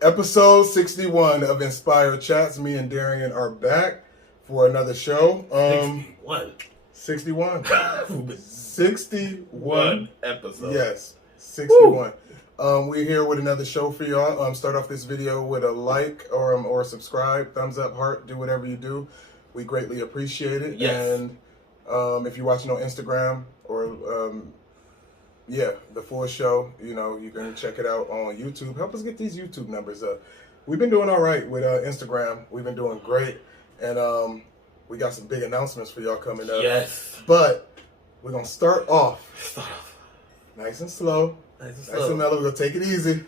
Episode 61 of Inspired Chats. Me and Darion are back for another show. 61. 61 episodes. Yes, 61. We're here with another show for y'all. Start off this video with a like or subscribe, thumbs up, heart, do whatever you do. We greatly appreciate it. Yes. And if you're watching on Instagram or the full show, you can check it out on YouTube. Help us get these YouTube numbers up. We've been doing all right with Instagram. We've been doing great. And we got some big announcements for y'all coming up. Yes. But we're going to start off nice and slow. Nice and mellow. We're going to take it easy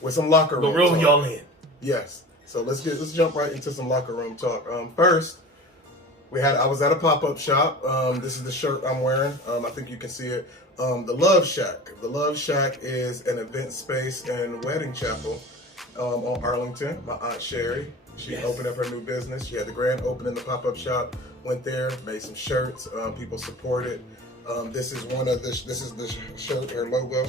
with some locker room talk. Reel talk. y'all in. Yes. So let's jump right into some locker room talk. First, I was at a pop-up shop. This is the shirt I'm wearing. I think you can see it. The Love Shack. The Love Shack is an event space and wedding chapel on Arlington. My Aunt Sherry, she opened up her new business. She had the grand opening, the pop-up shop. Went there, made some shirts. People supported. This is the shirt, her logo.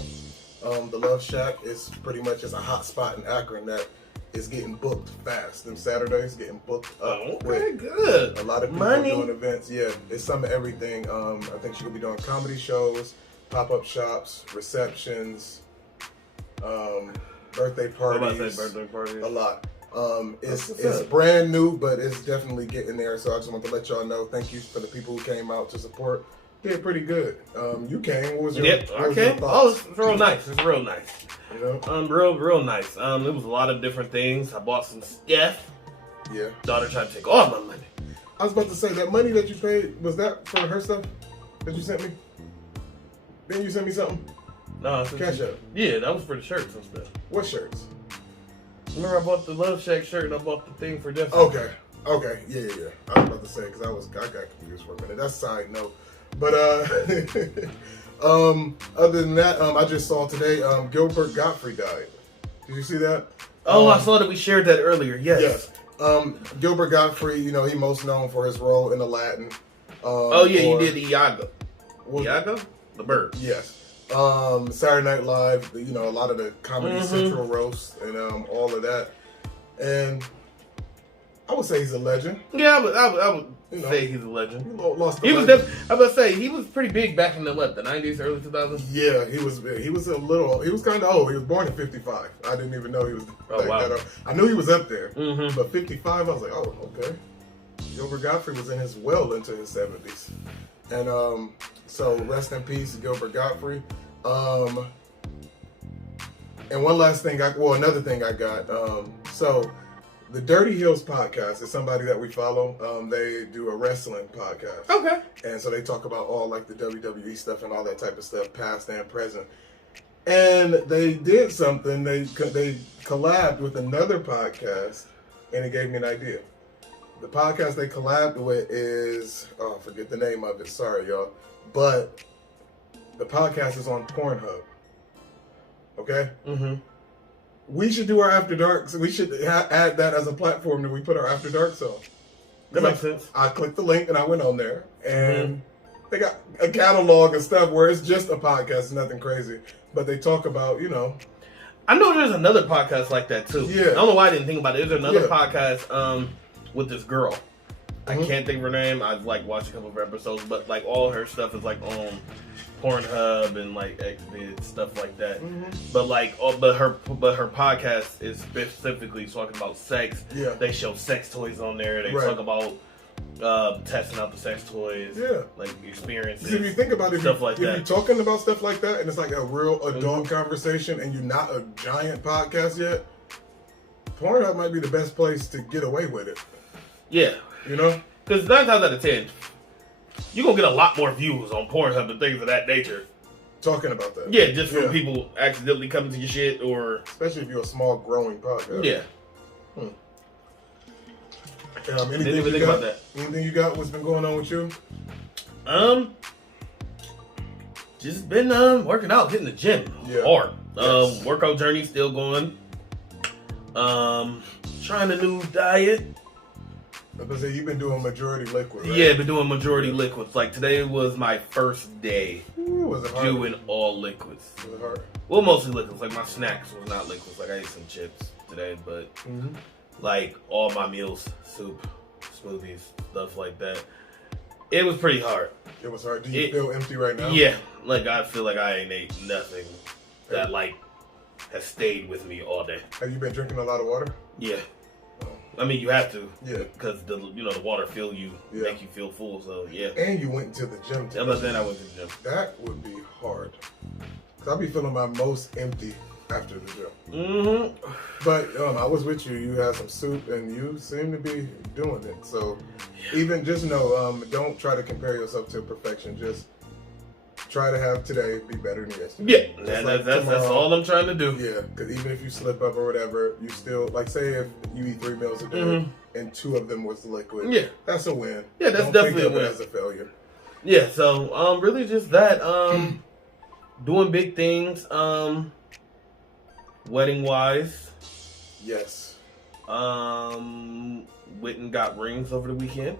The Love Shack is pretty much just a hot spot in Akron that is getting booked fast. Them Saturdays getting booked up. Okay, good. A lot of people doing events. Yeah, it's some of everything. I think she'll be doing comedy shows, pop-up shops, receptions, birthday parties. A lot. It's brand new, but it's definitely getting there. So I just want to let y'all know. Thank you for the people who came out to support. Did pretty good. You came. What was your Your thoughts? It's real nice. It's real nice. Real nice. It was a lot of different things. I bought some stuff. Yeah. Daughter tried to take all my money. I was about to say, that money that you paid, was that for her stuff that you sent me? Didn't you send me something? No, Cash App. Yeah, that was for the shirts and stuff. What shirts? Remember, I bought the Love Shack shirt and I bought the thing for Jessica. Okay. Yeah. I was about to say, because I got confused for a minute. That's a side note. But other than that, I just saw today Gilbert Gottfried died. Did you see that? Oh, I saw that we shared that earlier. Yes. Gilbert Gottfried, he most known for his role in Aladdin. He did Iago. Iago? The bird. Yes. Saturday Night Live, a lot of the Comedy Central roasts and all of that. And I would say he's a legend. Yeah, I would say he's a legend. He was pretty big back in the 90s, early 2000s? Yeah, he was kind of old. He was born in 55. I didn't even know he was that old. I knew he was up there. But 55, I was like, oh, okay. Gilbert Gottfried was well into his 70s. And so rest in peace, Gilbert Gottfried. And another thing I got. So the Dirty Hills podcast is somebody that we follow. They do a wrestling podcast. Okay. And so they talk about all like the WWE stuff and all that type of stuff, past and present. And they did something. They collabed with another podcast, and it gave me an idea. The podcast they collabed with is, I forget the name of it. Sorry, y'all. But the podcast is on Pornhub. Okay? Mm-hmm. We should do our After Darks. We should add that as a platform that we put our After Darks on. That makes sense. I clicked the link and I went on there. And they got a catalog of stuff where it's just a podcast, nothing crazy. But they talk about, I know there's another podcast like that too. Yeah. I don't know why I didn't think about it. There's another podcast with this girl. I can't think of her name. I've watched a couple of her episodes, but all her stuff is on Pornhub and Xvid, stuff like that. But her podcast is specifically talking about sex. Yeah. They show sex toys on there. They talk about testing out the sex toys. Yeah. Experiences. If you think about it, stuff if you're talking about stuff like that and it's a real adult conversation and you're not a giant podcast yet, Pornhub might be the best place to get away with it. Yeah. Because 9 times out of 10, you're going to get a lot more views on Pornhub and things of that nature. Talking about that. Yeah, just from people accidentally coming to your shit or... Especially if you're a small, growing podcast. Yeah. Anything you got? About that. Anything you got? What's been going on with you? Just been working out, hitting the gym hard. Workout journey still going. Trying a new diet. But say you've been doing majority liquid, right? Yeah, been doing majority liquids. Like today was my first day Was it hard? doing all liquids. Was it hard? Well, mostly liquids. Like my snacks was not liquids. Like I ate some chips today, but like all my meals, soup, smoothies, stuff like that. It was pretty hard. It was hard. Do you feel empty right now? Yeah, like I feel like I ain't ate nothing that like has stayed with me all day. Have you been drinking a lot of water? Yeah. I mean, you have to. Yeah. Because the water fill you, make you feel full. So yeah. And you went to the gym today. Yeah, but then I went to the gym. That would be hard. Cause I'll be feeling my most empty after the gym. Mm-hmm. But I was with you. You had some soup, and you seem to be doing it. So even just know, don't try to compare yourself to perfection. Just try to have today be better than yesterday. Yeah, that's all I'm trying to do. Yeah, because even if you slip up or whatever, you still, like, say if you eat 3 meals a day and 2 of them was liquid, that's a win. Yeah, that's don't definitely think of a win. it as a failure. Yeah, so really just that. Doing big things, wedding wise. Yes. Went and got rings over the weekend.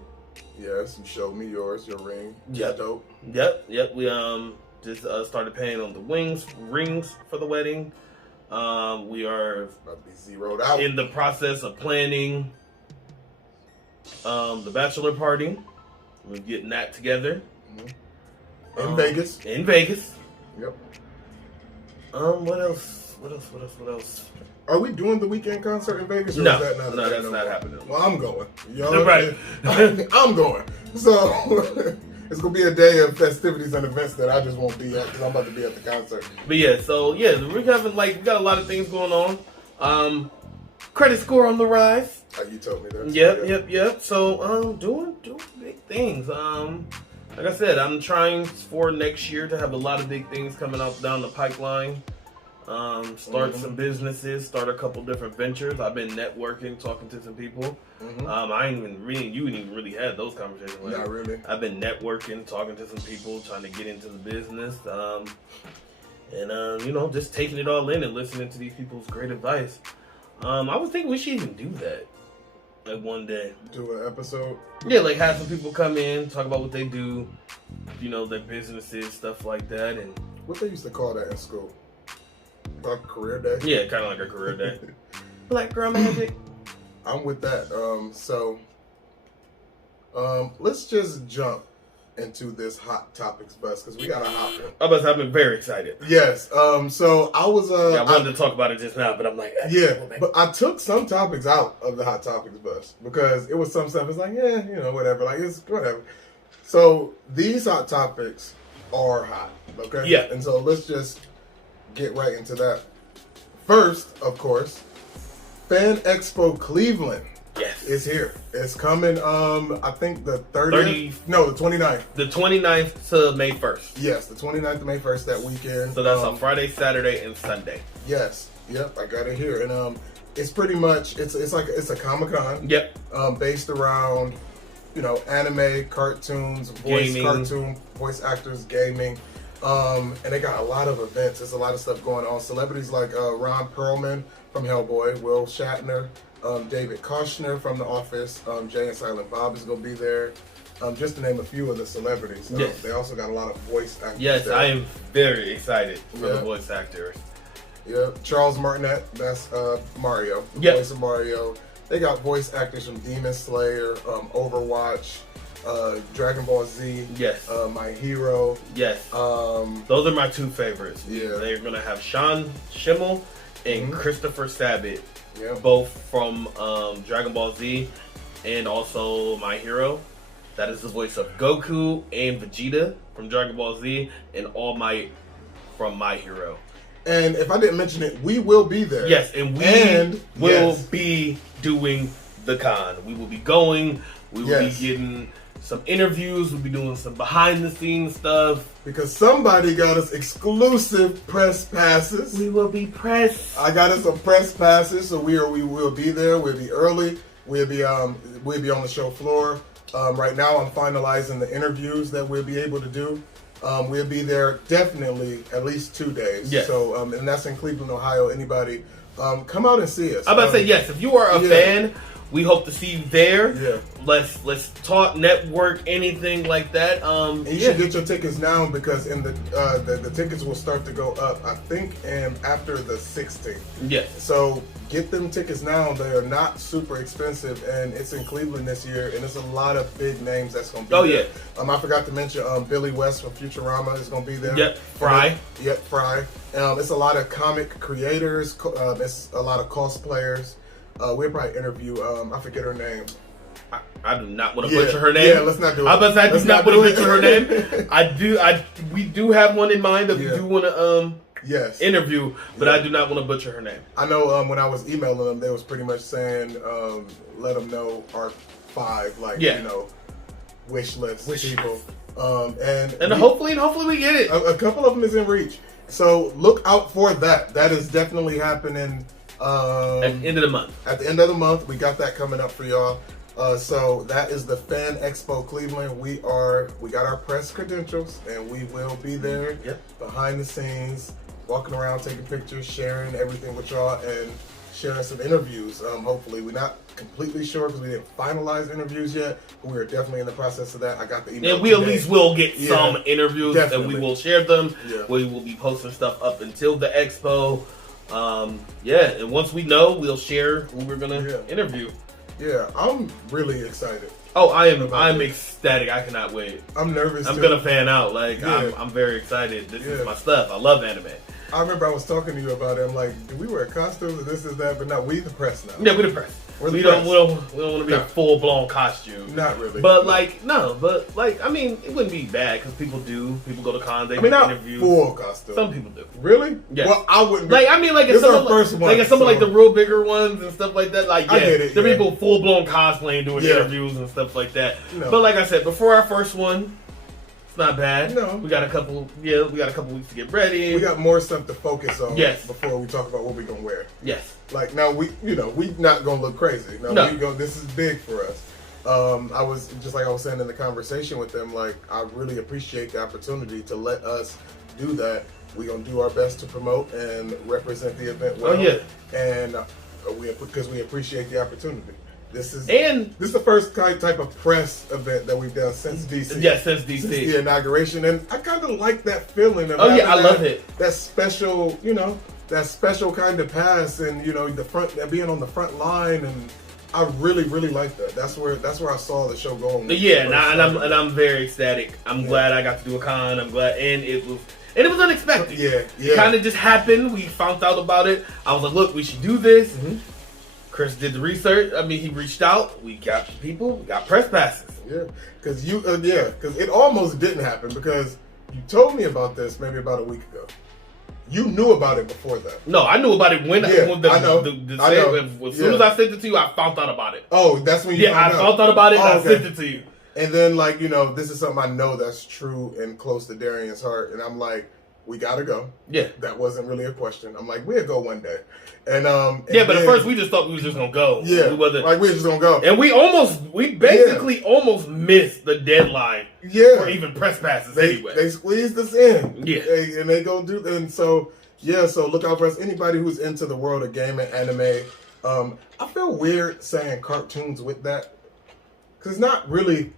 Yes, you showed me your ring. Yep. Dope. Yep. We just started paying on the rings for the wedding. We are about to be zeroed out in the process of planning the bachelor party. We're getting that together in Vegas. In Vegas. Yep. What else? Are we doing the weekend concert in Vegas? Or No, is that not that's not happening. Well, I'm going. Y'all, right. I'm going. So it's gonna be a day of festivities and events that I just won't be at because I'm about to be at the concert. But yeah, we're having we got a lot of things going on. Credit score on the rise. You told me that. Yep. So doing big things. Like I said, I'm trying for next year to have a lot of big things coming up down the pipeline. Start some businesses, start a couple different ventures. I've been networking, talking to some people. I ain't even you ain't even really had those conversations. Not really. I've been networking, talking to some people, trying to get into the business. Just taking it all in and listening to these people's great advice. I was thinking we should even do that. Like one day. Do an episode? Yeah, like have some people come in, talk about what they do, their businesses, stuff like that. And what they used to call that in school? A career day? Yeah, kind of like a career day. Black girl magic. I'm with that. Let's just jump into this hot topics bus because we got a hot one. I've been very excited. Yes. So I was. I wanted to talk about it just now, but I'm like, but I took some topics out of the hot topics bus because it was some stuff. It's like, whatever. Like it's whatever. So these hot topics are hot. Okay. Yeah. And so let's just get right into that. First, of course, Fan Expo Cleveland. Yes. It's here. It's coming, I think the 30th? No, the 29th. The 29th to May 1st. Yes, the 29th to May 1st that weekend. So that's on Friday, Saturday, and Sunday. Yes. Yep, I got it here. And it's pretty much, it's a Comic-Con. Yep. Based around, anime, cartoons, voice actors, gaming. And they got a lot of events. There's a lot of stuff going on. Celebrities like Ron Perlman from Hellboy, Will Shatner, David Koshner from The Office, Jay and Silent Bob is going to be there. Just to name a few of the celebrities. Yes. They also got a lot of voice actors. Yes, there. I am very excited for the voice actors. Yeah, Charles Martinet, that's Mario, the voice of Mario. They got voice actors from Demon Slayer, Overwatch, Dragon Ball Z, My Hero. Yes. Those are my 2 favorites. Yeah. They're going to have Sean Schimmel and Christopher Sabat, both from Dragon Ball Z and also My Hero. That is the voice of Goku and Vegeta from Dragon Ball Z and All Might from My Hero. And if I didn't mention it, we will be there. Yes, and we will be doing the con. We will be going. We will be getting some interviews. We'll be doing some behind the scenes stuff. Because somebody got us exclusive press passes. We will be press. I got us some press passes, so we will be there. We'll be early. We'll be on the show floor. Right now, I'm finalizing the interviews that we'll be able to do. We'll be there definitely at least 2 days. Yes. So, and that's in Cleveland, Ohio. Anybody, come out and see us. I'm about to say yes. If you are a fan, We hope to see you there. Yeah. Let's talk, network, anything like that. And you should get your tickets now because in the tickets will start to go up, I think, and after the 16th. Yes. So get them tickets now. They are not super expensive, and it's in Cleveland this year, and there's a lot of big names that's going to be there. Yeah. I forgot to mention Billy West from Futurama is going to be there. Yep. Fry. Fry. It's a lot of comic creators. It's a lot of cosplayers. We'll probably interview, I forget her name. I do not want to butcher her name. Yeah, let's not do it. I do not want to butcher her name. We do have one in mind that we do want to interview, but I do not want to butcher her name. I know when I was emailing them, they was pretty much saying, let them know our 5, wish list people. And hopefully we get it. A couple of them is in reach. So look out for that. That is definitely happening. At the end of the month. At the end of the month, we got that coming up for y'all. So that is the Fan Expo Cleveland. We got our press credentials, and we will be there behind the scenes, walking around, taking pictures, sharing everything with y'all, and sharing some interviews. Hopefully, we're not completely sure because we didn't finalize interviews yet, but we are definitely in the process of that. I got the email. And we today. At least will get some interviews, definitely. And we will share them. Yeah. We will be posting stuff up until the expo. And once we know, we'll share who we're gonna interview. Yeah, I'm really excited. Oh, I'm ecstatic. I cannot wait. I'm nervous. I'm gonna fan out. I'm very excited. This is my stuff. I love anime. I remember I was talking to you about it. I'm like, do we wear costumes or this is that? But no, we the press now. Yeah, we the press. We don't want to be a full blown costume. Not really. But I mean, it wouldn't be bad because people go to cons. They not interviews. Full costume. Some people do. Really? Yeah. Well, I wouldn't. If some of the real bigger ones and stuff like that. I get it. There are people full blown cosplaying doing interviews and stuff like that. No. But like I said, before our first one, it's not bad. No. We got a couple weeks to get ready. We got more stuff to focus on. Yes. Before we talk about what we're gonna wear. Yes. Like now we not gonna look crazy. No. This is big for us. I was saying in the conversation with them, like I really appreciate the opportunity to let us do that. We're gonna do our best to promote and represent the event well. Oh yeah. And because we appreciate the opportunity. This is the first type of press event that we've done since DC. Yeah, since DC. Since the inauguration, and I kind of like that feeling of I love it. That special, that special kind of pass, and being on the front line, and I really, really like that. That's where I saw the show going. Yeah, and I'm very ecstatic. I'm glad I got to do a con. I'm glad, and it was unexpected. Yeah. It kind of just happened. We found out about it. I was like, look, we should do this. Mm-hmm. Chris did the research. I mean, he reached out. We got people. We got press passes. Yeah, because it almost didn't happen because you told me about this maybe about a week ago. You knew about it before that. No, I knew about it when I know. As soon as I sent it to you, I found out about it. Oh, that's when you found out. I found out about it and I sent it to you. And then, this is something I know that's true and close to Darion's heart. And I'm like, we gotta go. Yeah. That wasn't really a question. I'm like, we'll go one day. And but at first we just thought we was just gonna go. Yeah. We were just gonna go. And we basically almost missed the deadline for even press passes anyway. They squeezed us in. Yeah. And they gonna do, and so look out for us. Anybody who's into the world of gaming, anime, I feel weird saying cartoons with that. Cause it's not really,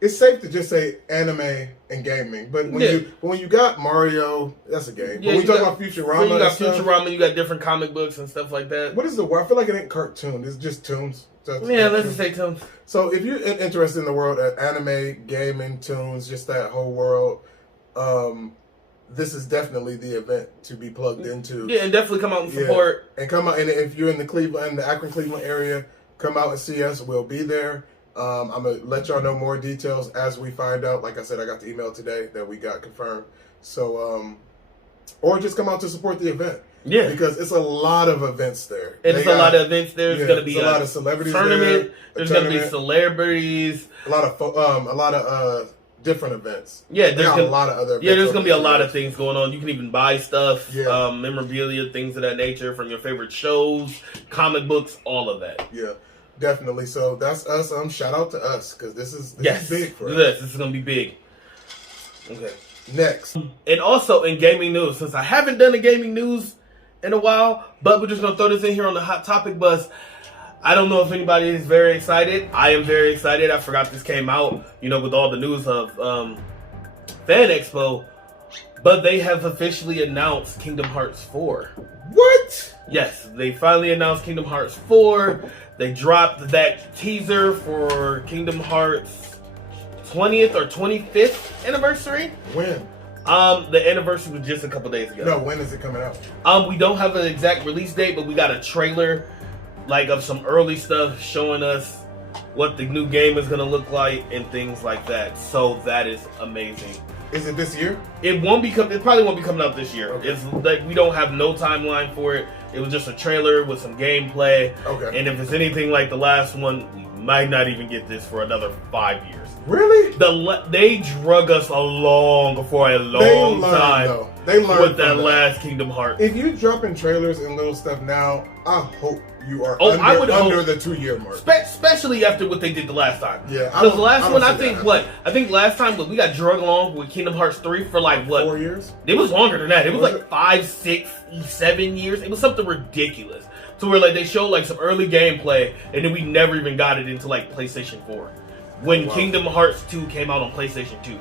it's safe to just say anime and gaming, but when you got Mario, that's a game. Yeah, when we talk about Futurama, you got Futurama, you got different comic books and stuff like that. What is the word? I feel like it ain't cartoon. It's just tunes. Let's just say tunes. So if you're interested in the world of anime, gaming, tunes, just that whole world, this is definitely the event to be plugged into. Yeah, and definitely come out and support. And come out, and if you're in the Akron, Cleveland area, come out and see us. We'll be there. I'm going to let y'all know more details as we find out. Like I said, I got the email today that we got confirmed. So, or just come out to support the event. Yeah. Because it's a lot of events there. It's a lot of events there. There's going to be a lot of celebrities tournament. There's going to be celebrities. A lot of different events. Yeah, there's a lot of other events. Yeah, there's going to be a lot of things going on. You can even buy stuff, Yeah. Memorabilia, things of that nature from your favorite shows, comic books, all of that. Yeah. Definitely. So that's us. Shout out to us because this is big for us. This is going to be big. Okay. Next. And also in gaming news, since I haven't done the gaming news in a while, but we're just going to throw this in here on the Hot Topic bus. I don't know if anybody is very excited. I am very excited. I forgot this came out, with all the news of Fan Expo, but they have officially announced Kingdom Hearts 4. What? Yes, they finally announced Kingdom Hearts 4. They dropped that teaser for Kingdom Hearts 20th or 25th anniversary. When? The anniversary was just a couple days ago. No, when is it coming out? We don't have an exact release date, but we got a trailer, of some early stuff showing us what the new game is gonna look like and things like that. So that is amazing. Is it this year? It probably won't be coming out this year. Okay. It's like we don't have no timeline for it. It was just a trailer with some gameplay. Okay. And if it's anything like the last one, we might not even get this for another 5 years. Really? They drug us along for a long time. Though. They learned with that last Kingdom Hearts. If you dropping trailers and little stuff now, I hope you are I would under hope, the 2-year mark. Especially after what they did the last time. Yeah. Because the last one, I think last time we got drug along with Kingdom Hearts 3 for 4 years? It was longer than that. It was 5, 6, 7 years. It was something ridiculous. So where they showed some early gameplay and then we never even got it into PlayStation 4. When Kingdom Hearts 2 came out on PlayStation 2.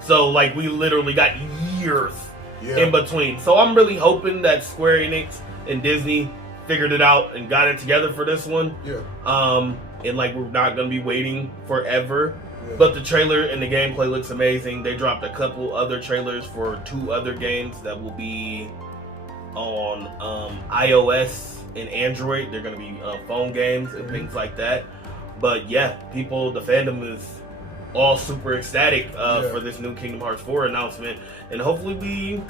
So we literally got years in between. So I'm really hoping that Square Enix and Disney figured it out and got it together for this one. Yeah. And we're not gonna be waiting forever. Yeah. But the trailer and the gameplay looks amazing. They dropped a couple other trailers for 2 other games that will be on iOS and Android. They're gonna be phone games and things like that. But yeah, the fandom is all super ecstatic for this new Kingdom Hearts 4 announcement. And hopefully we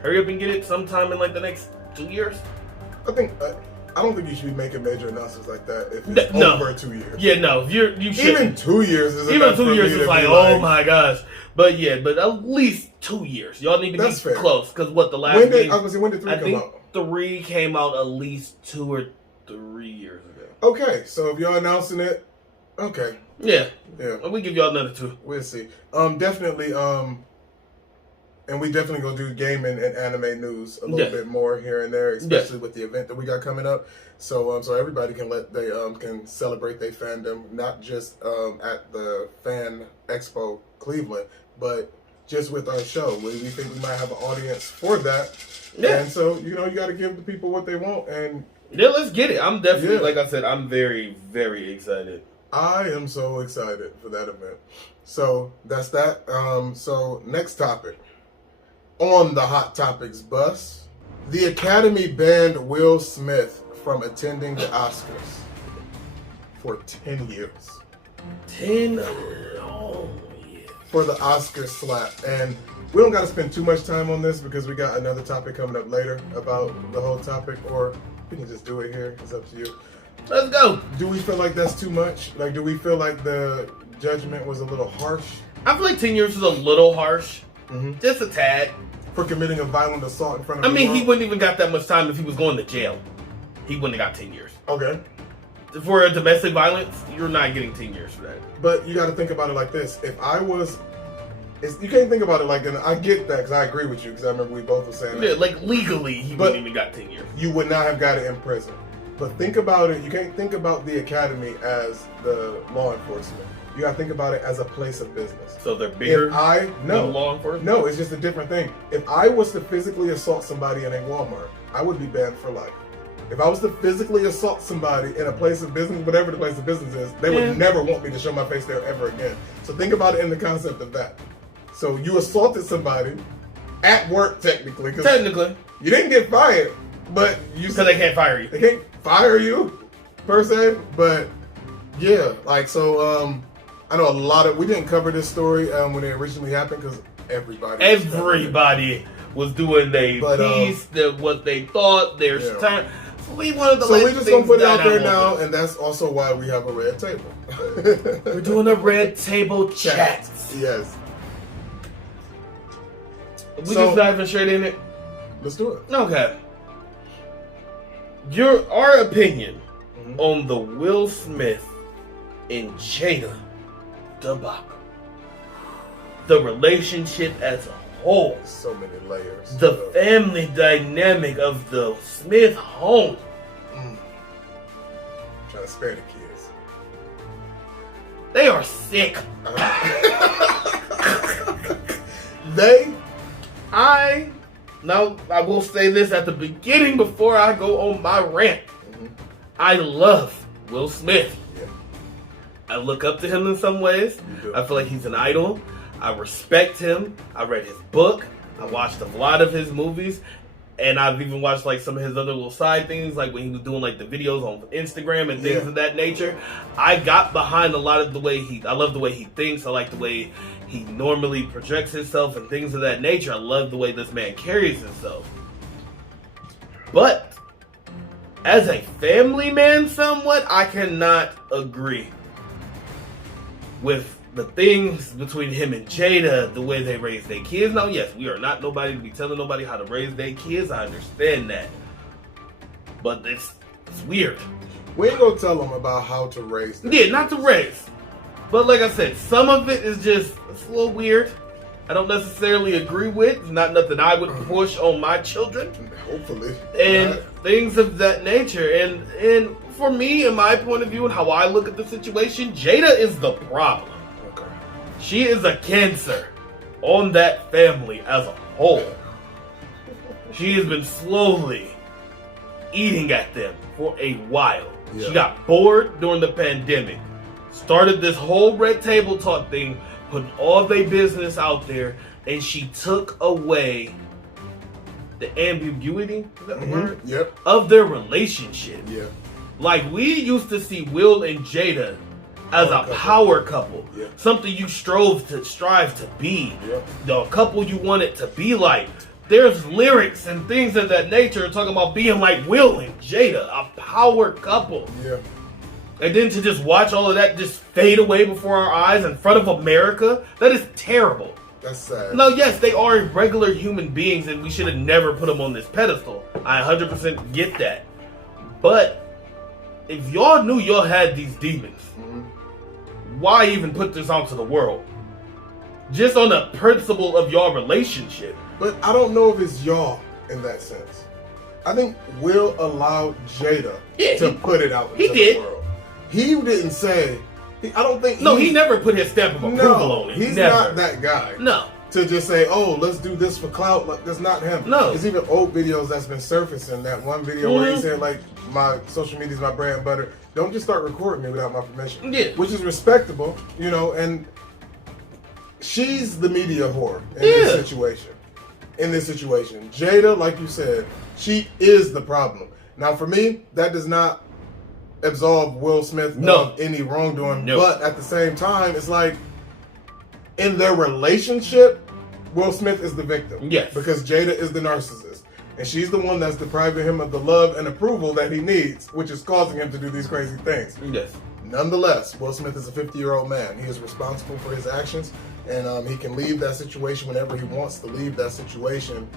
hurry up and get it sometime in the next 2 years. I don't think you should be making major announcements like that if it's over 2 years. Yeah, no. You should. Even 2 years is even 2 years is oh my gosh. But at least 2 years. Y'all need to be close because the last when did 3 come out? 3 came out at least 2 or 3 years ago. Okay, so if y'all announcing it, okay. Yeah. Yeah. We give y'all another 2. We'll see. Definitely. And we definitely gonna do gaming and anime news a little bit more here and there, especially with the event that we got coming up. So so everybody can can celebrate their fandom, not just at the Fan Expo Cleveland, but just with our show. We think we might have an audience for that. Yeah. And so you got to give the people what they want. And yeah, let's get it. I'm definitely like I said, I'm very, very excited. I am so excited for that event. So that's that. So next topic. On the Hot Topics bus, the Academy banned Will Smith from attending the Oscars for 10 years. 10? Oh, yeah. For the Oscar slap. And we don't got to spend too much time on this because we got another topic coming up later about the whole topic, or we can just do it here. It's up to you. Let's go. Do we feel like that's too much? Do we feel like the judgment was a little harsh? I feel like 10 years is a little harsh. Mm-hmm. Just a tad. For committing a violent assault in front of he wouldn't even got that much time if he was going to jail. He wouldn't have got 10 years. Okay. For a domestic violence, you're not getting 10 years for that. But you got to think about it like this. If I was... you can't think about it and I get that because I agree with you because I remember we both were saying that. Yeah, legally, he wouldn't even got 10 years. You would not have got it in prison. But think about it. You can't think about the Academy as the law enforcement. You gotta think about it as a place of business. So they're bigger than law enforcement? No, it's just a different thing. If I was to physically assault somebody in a Walmart, I would be banned for life. If I was to physically assault somebody in a place of business, whatever the place of business is, they would never want me to show my face there ever again. So think about it in the concept of that. So you assaulted somebody at work, technically. Technically. You didn't get fired, but you... Because they can't fire you. They can't fire you, per se, but yeah, I know a lot of... We didn't cover this story when it originally happened because everybody was doing their piece, what they thought, their time. So we wanted to we just gonna put it out there now, and that's also why we have a red table. We're doing a red table chat. Yes. We just diving straight in it. Let's do it. Okay. Our opinion on the Will Smith and Jada debacle. The relationship as a whole. So many layers. The family dynamic of the Smith home. spare the kids. They are sick. Now, I will say this at the beginning before I go on my rant. Mm-hmm. I love Will Smith. Yeah. I look up to him in some ways. I feel like he's an idol. I respect him. I read his book. I watched a lot of his movies. And I've even watched like some of his other little side things, like when he was doing like the videos on Instagram and things of that nature. I got behind a lot of the way I love the way he thinks. I like the way he normally projects himself and things of that nature. I love the way this man carries himself. But as a family man somewhat, I cannot agree with the things between him and Jada, the way they raise their kids. Now, yes, we are not nobody to be telling nobody how to raise their kids. I understand that. But it's weird. We ain't gonna tell them about how to raise them. Yeah, not to raise. But like I said, some of it is just, it's a little weird. I don't necessarily agree with. It's not nothing I would push on my children. Hopefully. And things of that nature. And for me, in my point of view and how I look at the situation, Jada is the problem. Okay. She is a cancer on that family as a whole. She has been slowly eating at them for a while. Yeah. She got bored during the pandemic. Started this whole red table talk thing, putting all their business out there, and she took away the ambiguity, is that the word? Yep. Of their relationship. Yeah. Like, we used to see Will and Jada as a power couple. Yeah. Something you strive to be. Yeah. The couple you wanted to be like. There's lyrics and things of that nature talking about being like Will and Jada, a power couple. Yeah. And then to just watch all of that just fade away before our eyes in front of America, that is terrible. That's sad. No, yes, they are regular human beings and we should have never put them on this pedestal. I 100% get that. But if y'all knew y'all had these demons, why even put this out to the world? Just on the principle of y'all relationship. But I don't know if it's y'all in that sense. I think Will allowed Jada to put it out into the world. He didn't say. I don't think. No, he never put his stamp of approval on it. He's not that guy. No. To just say, "Oh, let's do this for clout." Like, that's not him. No. There's even old videos that's been surfacing. That one video where he said, "Like, my social media is my bread and butter. Don't just start recording me without my permission." Yeah. Which is respectable, you know. And she's the media whore in this situation. In this situation, Jada, like you said, she is the problem. Now, for me, that does not absolve Will Smith of any wrongdoing. No. But at the same time, it's like in their relationship, Will Smith is the victim. Yes. Because Jada is the narcissist. And she's the one that's depriving him of the love and approval that he needs, which is causing him to do these crazy things. Yes. Nonetheless, Will Smith is a 50-year-old man. He is responsible for his actions, and he can leave that situation whenever he wants to leave that situation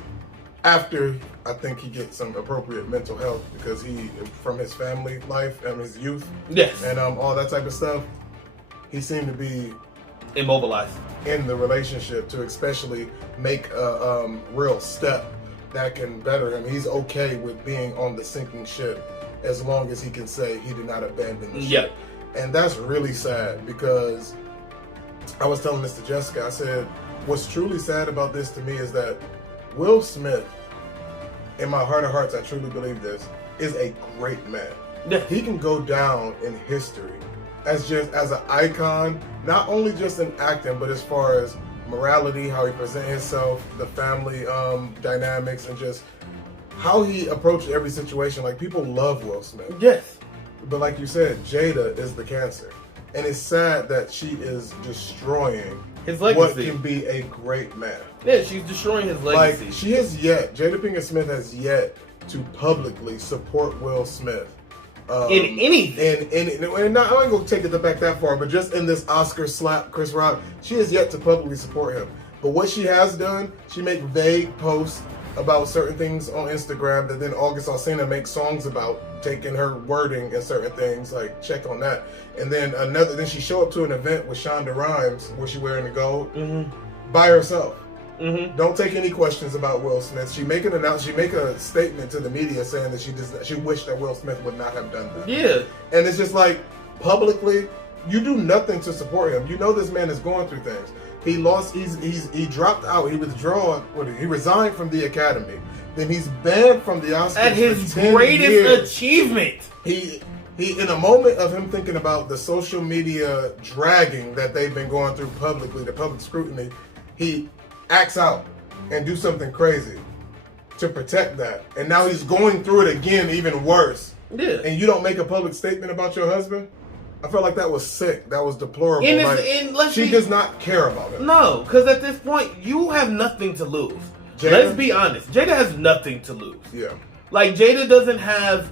after, I think, he gets some appropriate mental health, because he, from his family life and his youth, and all that type of stuff, he seemed to be immobilized in the relationship to especially make a real step that can better him. He's okay with being on the sinking ship as long as he can say he did not abandon the ship. And that's really sad, because I was telling this to Jessica. I said, what's truly sad about this to me is that Will Smith, in my heart of hearts, I truly believe this, is a great man. Yeah. He can go down in history as an icon, not only just in acting, but as far as morality, how he presents himself, the family dynamics, and just how he approached every situation. Like, people love Will Smith. Yes. But like you said, Jada is the cancer. And it's sad that she is destroying his legacy. What can be a great man. Yeah, she's destroying his legacy. Like, she has yet, Jada Pinkett Smith has yet to publicly support Will Smith. In anything. And not, I ain't going to take it back that far, but just in this Oscar slap Chris Rock, she has yet to publicly support him. But what she has done, she make vague posts about certain things on Instagram that then August Alsina makes songs about, taking her wording and certain things, like, check on that. And then then she show up to an event with Shonda Rhimes, where she wearing the gold, by herself. Mm-hmm. Don't take any questions about Will Smith. She make a statement to the media saying that she wished that Will Smith would not have done that. Yeah. And it's just like, publicly, you do nothing to support him. You know this man is going through things. He lost. He dropped out. He withdrawn. He resigned from the Academy. Then he's banned from the Oscars. At his for 10 greatest years. achievement. He in a moment of him thinking about the social media dragging that they've been going through publicly, the public scrutiny, he acts out and do something crazy to protect that. And now he's going through it again, even worse. Yeah. And you don't make a public statement about your husband? I felt like that was sick. That was deplorable. She does not care about it. No, because at this point, you have nothing to lose. Jada? Let's be honest. Jada has nothing to lose. Yeah. Like, Jada doesn't have...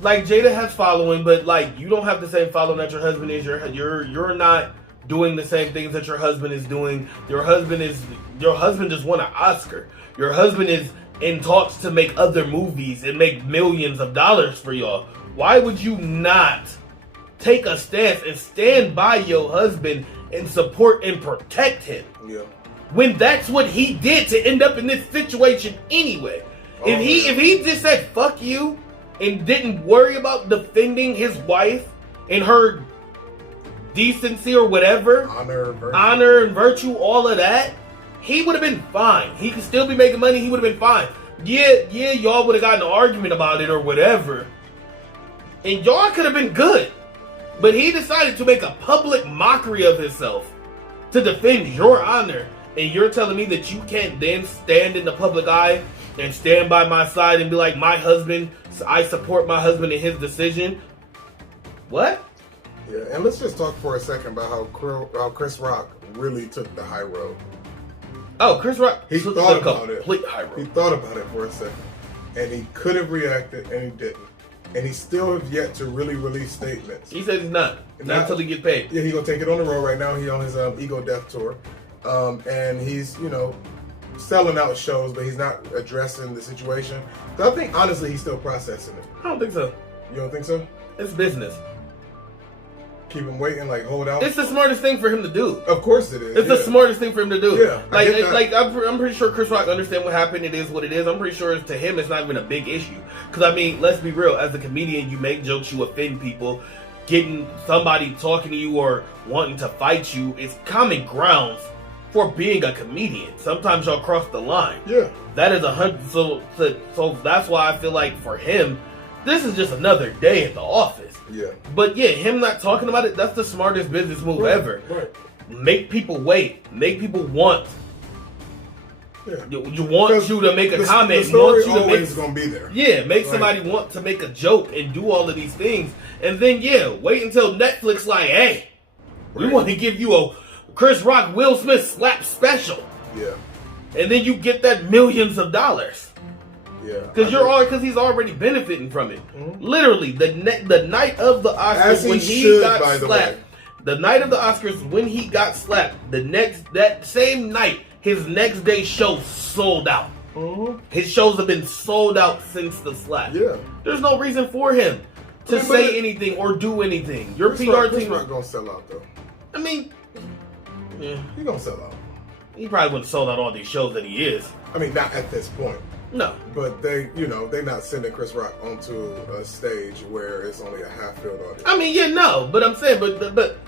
Like, Jada has following, but, like, you don't have the same following that your husband is. You're not doing the same things that your husband is doing. Your husband just won an Oscar. Your husband is in talks to make other movies and make millions of dollars for y'all. Why would you not take a stance and stand by your husband and support and protect him? Yeah. When that's what he did to end up in this situation anyway. If he just said fuck you and didn't worry about defending his wife and her decency or whatever, honor and virtue, all of that, he would have been fine. He could still be making money. He would have been fine. Yeah, y'all would have gotten an argument about it or whatever, and y'all could have been good. But he decided to make a public mockery of himself to defend your honor, and you're telling me that you can't then stand in the public eye and stand by my side and be like, my husband, I support my husband in his decision? What? Yeah, and let's just talk for a second about how Chris Rock really took the high road. Oh, Chris Rock. He thought about it. Complete high road. He thought about it for a second, and he could have reacted, and he didn't. And he still has yet to really release statements. He said he's not until he gets paid. Yeah, he's gonna take it on the road right now. He on his Ego Death tour, and he's selling out shows, but he's not addressing the situation. So I think honestly, he's still processing it. I don't think so. You don't think so? It's business. Keep him waiting, like hold out. It's the smartest thing for him to do. Of course it is. It's the smartest thing for him to do. Yeah, I'm pretty sure Chris Rock understands what happened. It is what it is. I'm pretty sure to him it's not even a big issue. Because I mean, let's be real. As a comedian, you make jokes, you offend people. Getting somebody talking to you or wanting to fight you is common grounds for being a comedian. Sometimes y'all cross the line. Yeah, that is 100. So that's why I feel like for him, this is just another day at the office. Yeah. But yeah, him not talking about it, that's the smartest business move ever. Right. Make people wait. Make people want. Yeah. You want you to make a comment. The story want you to always gonna be there. Yeah, make somebody want to make a joke and do all of these things. And then wait until Netflix like, hey, we want to give you a Chris Rock Will Smith slap special. Yeah. And then you get that millions of dollars. Yeah, because he's already benefiting from it. Mm-hmm. Literally, the night of the Oscars when he got slapped. The night of the Oscars when he got slapped. That same night, his next day show sold out. Mm-hmm. His shows have been sold out since the slap. Yeah, there's no reason for him to say anything or do anything. Your PR team not gonna sell out though. I mean, yeah, he gonna sell out. He probably wouldn't have sold out all these shows that he is. I mean, not at this point. No. But they're not sending Chris Rock onto a stage where it's only a half-filled audience. I mean, but I'm saying, but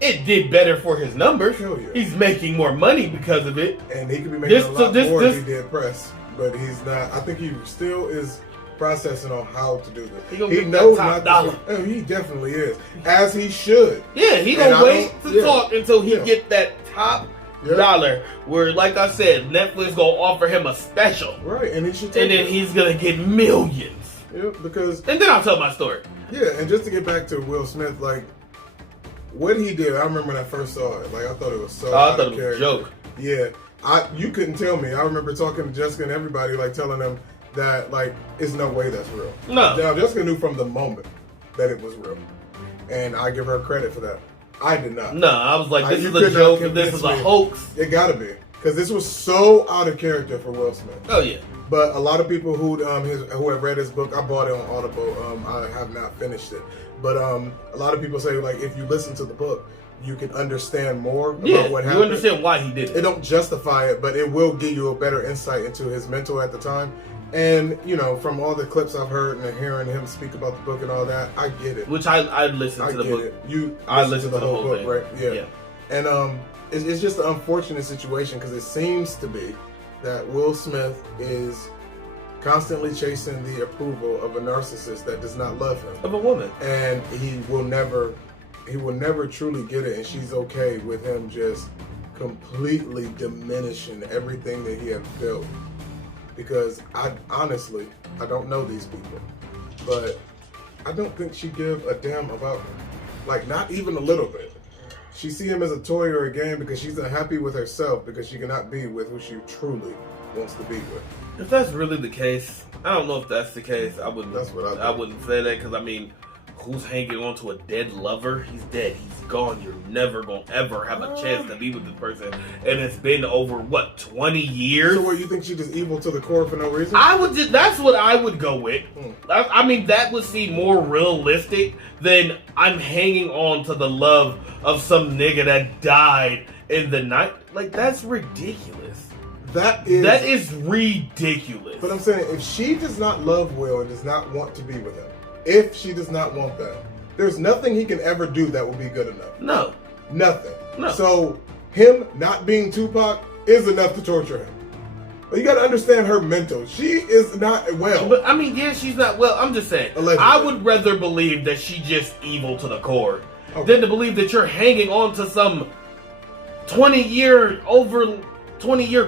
it did better for his numbers. Hell yeah. He's making more money because of it. And he could be making a lot more if he did press. But he's not. I think he still is processing on how to do this. He knows not dollar. To. He definitely is. As he should. Yeah, he gonna wait to talk until he get that top dollar, where, like I said, Netflix gonna offer him a special, right? And he should take and then he's gonna get millions. Yeah, and then I'll tell my story. Yeah, and just to get back to Will Smith, like what he did, I remember when I first saw it. Like I thought it was so. I thought it was a joke. Yeah, you couldn't tell me. I remember talking to Jessica and everybody, like telling them that like it's no way that's real. No, now Jessica knew from the moment that it was real, and I give her credit for that. I did not. No, I was like, this is a joke, and this is a hoax. It gotta be. because this was so out of character for Will Smith. Oh yeah. But a lot of people who have read his book, I bought it on Audible. I have not finished it, but a lot of people say like if you listen to the book, you can understand more about what happened. You understand why he did it. It don't justify it, but it will give you a better insight into his mental at the time. And you know, from all the clips I've heard and hearing him speak about the book and all that, I get it. Which I listened to the book. I listened to the whole book, thing. right? Yeah. And it's just an unfortunate situation because it seems to be that Will Smith is constantly chasing the approval of a narcissist that does not love him. Of a woman. And he will never truly get it, and she's okay with him just completely diminishing everything that he had built. Because I don't know these people, but I don't think she give a damn about him. Like, not even a little bit. She see him as a toy or a game because she's unhappy with herself because she cannot be with who she truly wants to be with. If that's really the case, I don't know if that's the case. I wouldn't. That's what I think. I wouldn't say that because I mean, who's hanging on to a dead lover? He's dead. He's gone. You're never gonna ever have a chance to be with this person, and it's been over what 20 years. So, what you think she just evil to the core for no reason? That's what I would go with. I mean, that would seem more realistic than I'm hanging on to the love of some nigga that died in the night. Like, that's ridiculous. That is ridiculous. But I'm saying, if she does not love Will and does not want to be with him, if she does not want that, there's nothing he can ever do that will be good enough. No. Nothing. No. So, him not being Tupac is enough to torture him. But you got to understand her mental. She is not well. But, I mean, yeah, she's not well. I'm just saying. Allegedly. I would rather believe that she just evil to the core than to believe that you're hanging on to some 20-year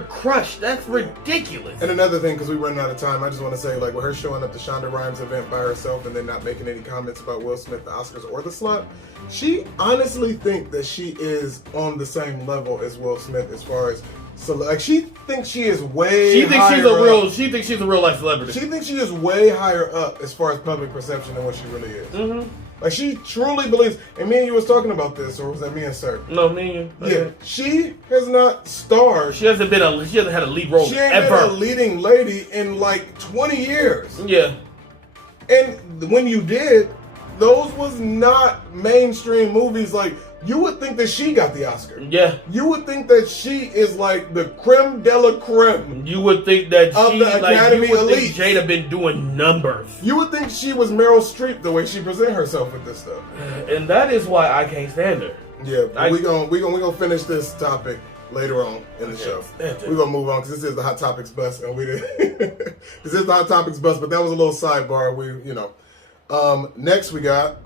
crush. That's ridiculous. And another thing, because we're running out of time, I just want to say, like, with her showing up to Shonda Rhimes' event by herself and then not making any comments about Will Smith, the Oscars, or the slot, she honestly think that she is on the same level as Will Smith as far as, so like, she thinks she is way She thinks she's a real life celebrity. She thinks she is way higher up as far as public perception than what she really is. Mm-hmm. Like, she truly believes, and me and you was talking about this, or was that me and Sir? No, me and you. Okay. Yeah, she has not starred. She hasn't had a lead role She ain't ever. been a leading lady in like 20 years. Yeah. And when you did, those was not mainstream movies. Like, you would think that she got the Oscar. Yeah. You would think that she is like the creme de la creme. You would think that of the Academy elite. Jada been doing numbers. You would think she was Meryl Streep the way she present herself with this stuff. And that is why I can't stand her. Yeah, we gonna finish this topic later on in the show. We're gonna move on because this is the Hot Topics bus, and we did this is the Hot Topics bus, but that was a little sidebar. Next we got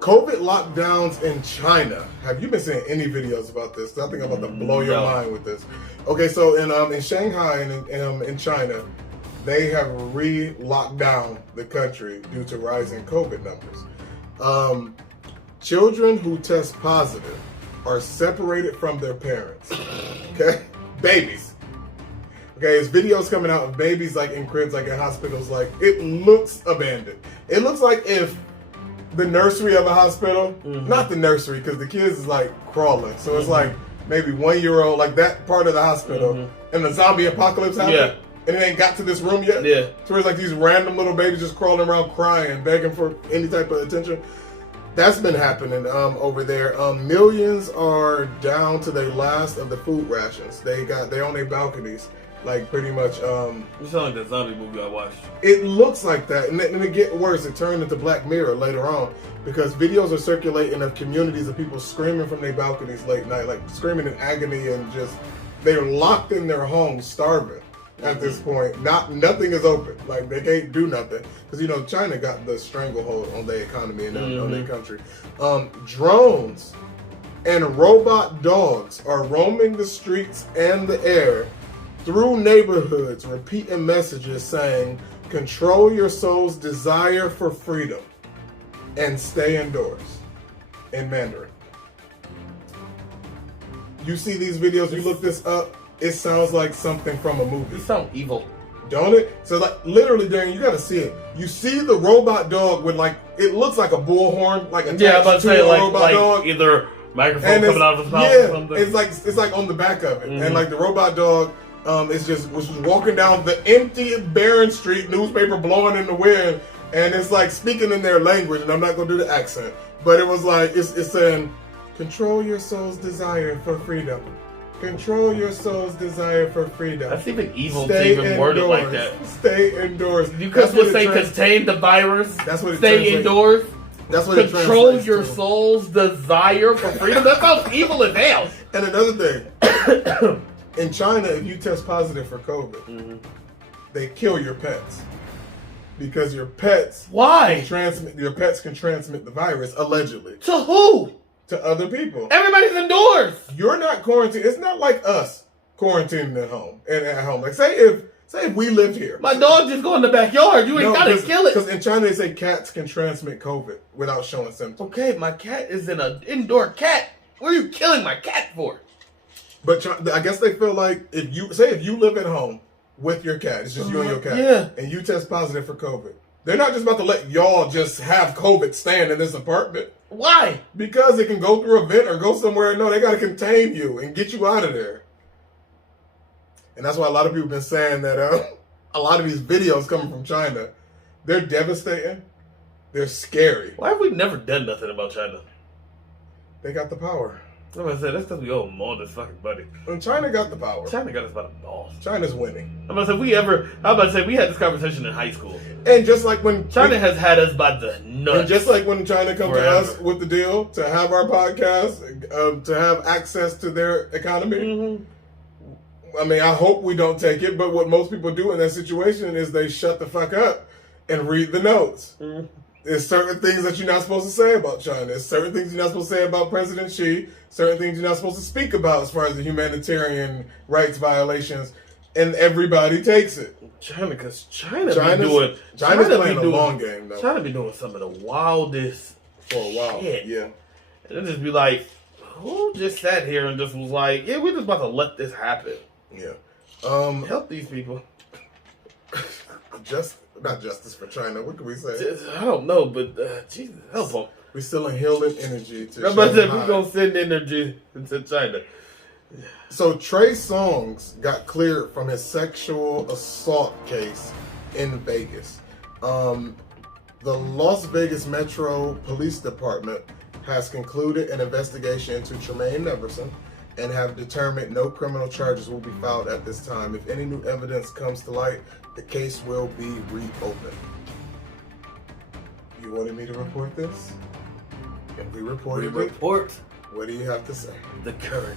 COVID lockdowns in China. Have you been seeing any videos about this? I think I'm about to blow your mind with this. Okay, so in Shanghai and in China, they have re-locked down the country due to rising COVID numbers. Children who test positive are separated from their parents. Okay? Babies. Okay, there's videos coming out of babies like in cribs, like in hospitals. Like, it looks abandoned. It looks like if the nursery of a hospital, not the nursery, because the kids is like crawling. So it's like maybe 1 year old, like that part of the hospital, and the zombie apocalypse happened. And it ain't got to this room yet. Yeah. So it's like these random little babies just crawling around crying, begging for any type of attention. That's been happening over there. Millions are down to their last of the food rations. They on their balconies, like pretty much. You sound like the zombie movie I watched. It looks like that, and it get worse. It turned into Black Mirror later on because videos are circulating of communities of people screaming from their balconies late night, like screaming in agony, and just they're locked in their homes, starving. At this point, nothing is open. Like, they can't do nothing because China got the stranglehold on their economy and on their country. Drones and robot dogs are roaming the streets and the air through neighborhoods, repeating messages saying, "Control your soul's desire for freedom and stay indoors," in Mandarin. You see these videos? You look this up. It sounds like something from a movie. It sounds evil. Don't it? So, like, literally, Darion, you gotta see it. You see the robot dog with, like, it looks like a bullhorn, like attached to a robot dog. Either Microphone coming out of his mouth or something. It's like on the back of it. And like the robot dog was just walking down the empty, barren street, newspaper blowing in the wind, and it's like speaking in their language, and I'm not gonna do the accent, but it was like it's saying, control your soul's desire for freedom. Control your soul's desire for freedom. That's even evil to even word it like that. Stay indoors. You could just say contain the virus. That's what it Stay indoors. That's what control your soul's desire for freedom. That sounds evil as hell. And another thing, in China, if you test positive for COVID, they kill your pets because your pets your pets can transmit the virus allegedly. To who? To other people. Everybody's indoors. You're not quarantined. It's not like us quarantining at home and at home. Like say if we lived here. My dog just go in the backyard. You ain't gotta kill it. Because in China they say cats can transmit COVID without showing symptoms. Okay, my cat is in an indoor cat. What are you killing my cat for? But I guess they feel like if you live at home with your cat, it's just you and your cat, and you test positive for COVID, they're not just about to let y'all just have COVID stand in this apartment. Why? Because it can go through a vent or go somewhere. No, they got to contain you and get you out of there. And that's why a lot of people have been saying that a lot of these videos coming from China, they're devastating. They're scary. Why have we never done nothing about China? They got the power. I'm gonna say that's because we owe them all this fucking money. And China got the power. China got us by the balls. China's winning. I'm gonna say we had this conversation in high school. And just like when China has had us by the nuts. And just like when China comes to us with the deal to have our podcast, to have access to their economy. I mean, I hope we don't take it, but what most people do in that situation is they shut the fuck up and read the notes. There's certain things that you're not supposed to say about China. There's certain things you're not supposed to say about President Xi. Certain things you're not supposed to speak about as far as the humanitarian rights violations. And everybody takes it. China's playing a long game, though. China be doing some of the wildest for a while. Shit. Yeah. And it just be like, who just sat here and just was like, yeah, we're just about to let this happen. Yeah. Help these people. Not justice for China. What can we say? I don't know, but Jesus, help them. We're still in healing energy to I'm about to say, we're going to send energy to China. So Trey Songz got cleared from his sexual assault case in Vegas. The Las Vegas Metro Police Department has concluded an investigation into Tremaine Neverson and have determined no criminal charges will be filed at this time. If any new evidence comes to light, the case will be reopened. You wanted me to report this? And we reported it. What do you have to say? The current.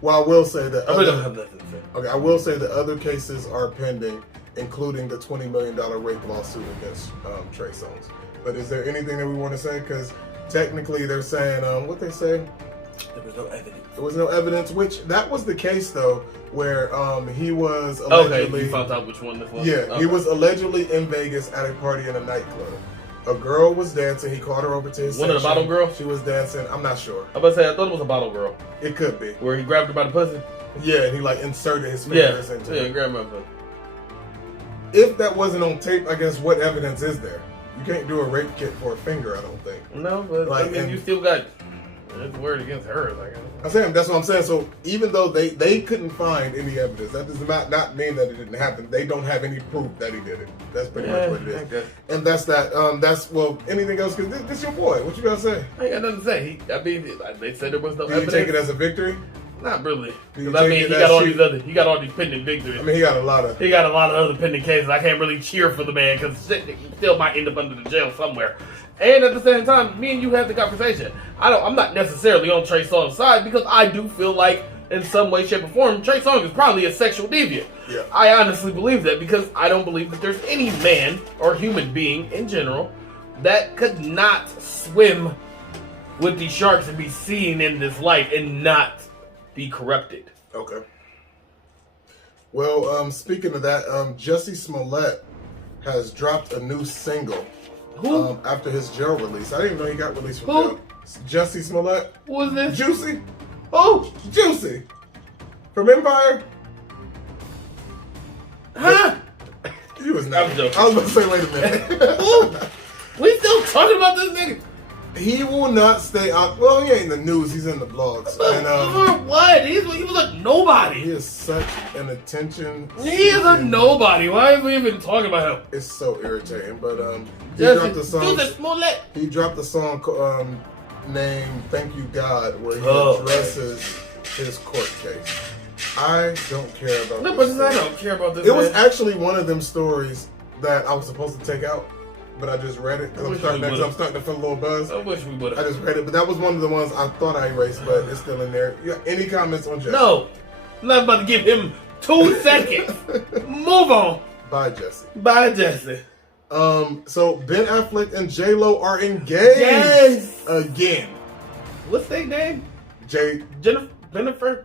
Well, I will say that I don't have nothing to say. Okay, I will say that other cases are pending, including the $20 million rape lawsuit against Trey Songz. But is there anything that we want to say? Because technically they're saying, what they say? There was no evidence. There was no evidence, which that was the case though, where he was allegedly. Okay, you found out which one this was? Yeah, okay. He was allegedly in Vegas at a party in a nightclub. A girl was dancing. He called her over to his section. One of the bottle girl? She was dancing. I'm not sure. I was about to say, I thought it was a bottle girl. It could be. Where he grabbed her by the pussy? Yeah, and he like inserted his fingers into it. Yeah, grabbed her by the pussy. If that wasn't on tape, I guess what evidence is there? You can't do a rape kit for a finger, I don't think. No, but like, I mean, you still got his word against hers, I guess. I'm saying that's what I'm saying. So even though they couldn't find any evidence, that does not mean that it didn't happen. They don't have any proof that he did it. That's pretty much what it is. And that's that. Anything else? Because this your boy. What you gotta say? I ain't got nothing to say. They said there was no evidence. Do you take it as a victory? Not really. Because I mean, he got all these pending victories. I mean, he got a lot of other pending cases. I can't really cheer for the man because he still might end up under the jail somewhere. And at the same time, me and you had the conversation. I'm not necessarily on Trey Songz' side because I do feel like in some way, shape, or form, Trey Songz is probably a sexual deviant. Yeah. I honestly believe that because I don't believe that there's any man or human being in general that could not swim with these sharks and be seen in this light and not be corrupted. Okay. Well, speaking of that, Jussie Smollett has dropped a new single. Who? After his jail release. I didn't even know he got released from jail. Jussie Smollett. Who was this? Juicy. Oh, Juicy. From Empire. Huh? You was not. I'm joking. I was about to say, wait a minute. We still talking about this nigga? He will not stay out. Well, he ain't in the news. He's in the blogs. And, what? He was a nobody. He is such an attention. He is a nobody. Why are we even talking about him? It's so irritating. But he dropped a song. Smallett. He dropped a song named "Thank You God," where he addresses his court case. I don't care about. No, but I don't care about this. It was actually one of them stories that I was supposed to take out. But I just read it because I'm starting to feel a little buzz. I wish we would have. I just read it, but that was one of the ones I thought I erased, but it's still in there. You got any comments on Jesse? No. I'm not about to give him 2 seconds. Move on. Bye, Jesse. Bye, Jesse. So Ben Affleck and J-Lo are engaged. Yes. Again. What's their name? Bennifer.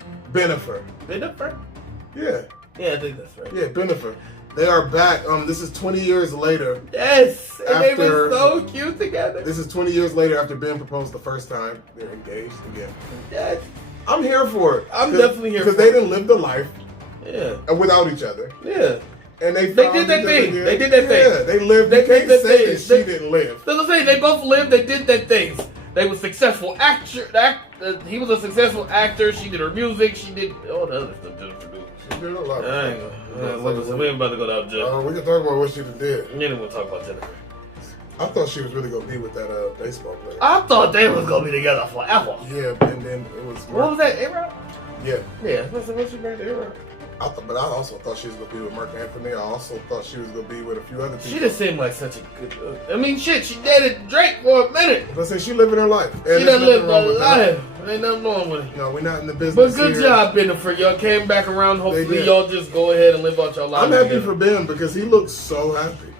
Yeah. Yeah, I think that's right. Yeah, Bennifer. They are back. This is 20 years later. Yes, and they were so cute together. This is 20 years later after Ben proposed the first time. They're engaged again. Yes. I'm here for it. I'm definitely here for it. Because they didn't live the life. Yeah. Without each other. Yeah. And they did that thing. They did that thing. Yeah, they lived. They can't say that she didn't live. That's what I'm saying. They both lived. They did that thing. They were successful actor. He was a successful actor. She did her music. She did all the other stuff Jennifer did. She did a lot of stuff. We ain't about to go down, Jennifer. We can talk about what she did. And then we'll talk about Jennifer. I thought she was really going to be with that baseball player. I thought they was going to be together forever. Yeah, and then it was... What was that, A-Rod? Yeah. Yeah, what's your name, A-Rod? But I also thought she was going to be with Mark Anthony. I also thought she was going to be with a few other people. She just seemed like such a good... I mean, shit, she dated Drake for a minute. Let's say she living her life. She done lived her life. Ain't nothing wrong with it. No, we're not in the business. But good job, Bennifer. Y'all came back around. Hopefully, y'all just go ahead and live out your life. I'm happy for Ben because he looks so happy.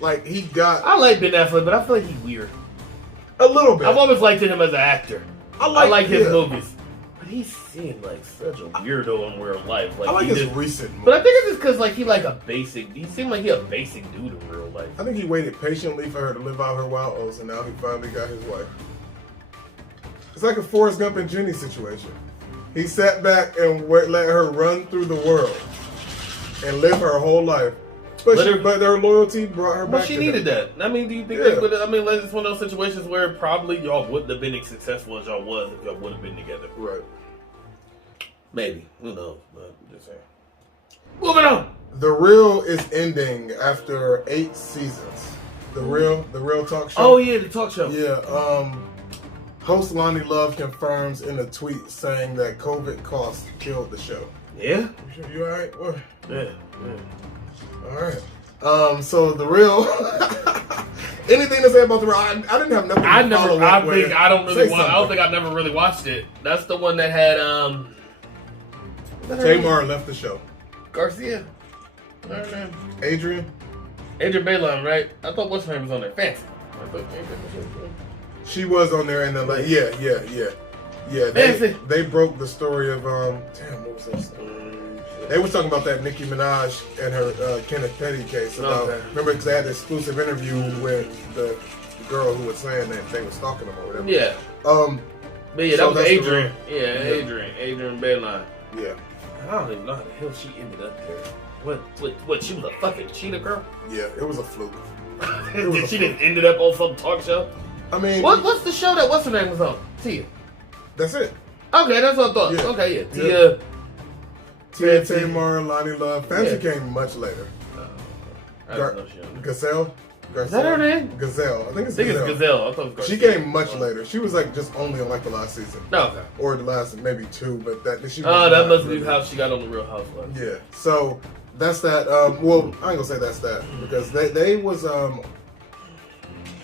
Like, he got... I like Ben Affleck, but I feel like he's weird. A little bit. I've always liked him as an actor. I like his movies. But he seemed like such a weirdo in real life. Like, I like his recent movies. But I think it's just because, like, he seemed like he a basic dude in real life. I think he waited patiently for her to live out her wild oats, and now he finally got his wife. It's like a Forrest Gump and Jenny situation. He sat back and let her run through the world and live her whole life. But her loyalty brought her back. Well, she needed that. I mean, do you think they would? I mean, it's one of those situations where probably y'all wouldn't have been as successful as y'all was if y'all would have been together. Right. Maybe. Who knows? But I'm just saying. Moving on. The Real is ending after 8 seasons. The Real talk show. Oh yeah, the talk show. Yeah. Host Lonnie Love confirms in a tweet saying that COVID costs killed the show. Yeah. You all right? What? Yeah. All right. So The Real. Anything to say about The Real? I didn't have nothing. I don't think I've never really watched it. That's the one that had Tamar left the show. Garcia. Adrian Bailon, right? I thought what's her name was on there. Fancy. She was on there, and then like yeah. They broke the story of what was that story? They was talking about that Nicki Minaj and her Kenneth Petty case. Remember, because they had an exclusive interview with the girl who was saying that they were stalking them or whatever. Yeah. But yeah, that was Adrian. Adrian Bailon. Yeah. I don't even know how the hell she ended up there. What? She was a fucking cheetah girl? Yeah, it was a fluke. She just ended up on some talk show? I mean, what's the show that what's her name was on? Tia. That's it. Okay, that's what I thought. Yeah. Okay, yeah. Tia, Tamar, Lonnie Love. Fancy came much later. Gazelle. Is that her name? Gazelle. I think it's Gazelle. I thought it was She came much later. She was like just only on like the last season. Okay. Or the last maybe 2, but that she. That must be how she got on the Real Housewives. Yeah. So that's that. Well, I ain't gonna say that's that because they was